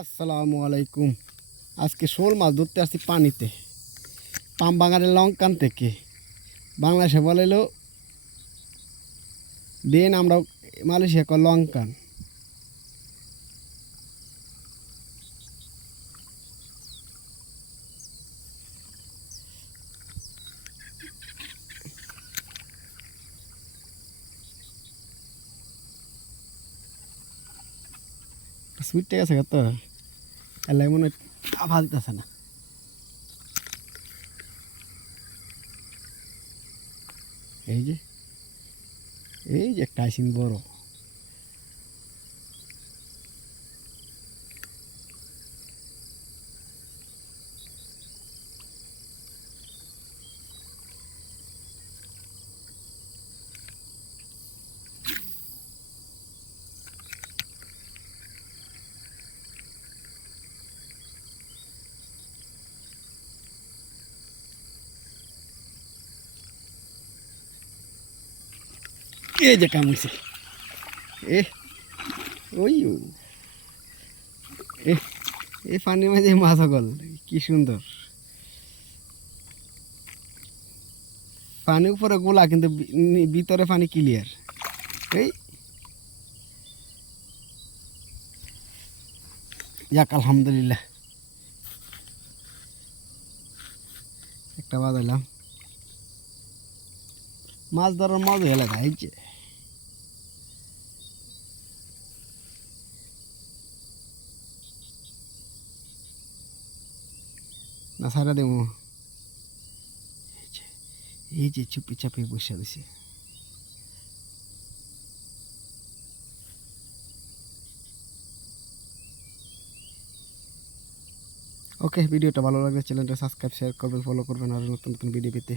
আসসালামু আলাইকুম। আজকে শোল মাছ ধরতে আসছি পানিতে। পামবাগানের লঙ্কান থেকে। বাংলাদেশে বলে এলো, দেন আমরা মালয়েশিয়া কর লঙ্কান। সুইটটা গেছে তো এলাই মনে হয় আভা দিতেছে না। এই যে এই যে একটা আইসিন বড়। এই যে কামড়ছে এ ওই। এ এই পানির মাঝে মাছ সকল কি সুন্দর। পানি উপরে গোলা, কিন্তু ভিতরে পানি ক্লিয়ার এই। যাক, আলহামদুলিল্লাহ। একটা বাজাইলাম। মাছ ধরার মজা এলাকা যে। না সারা দেবো। এই যে চুপি চাপি বসে দিছে ওকে, ভিডিওটা ভালো লাগলে চ্যানেলটা সাবস্ক্রাইব শেয়ার করবেন ফলো করবেন, আর নতুন নতুন ভিডিও পেতে।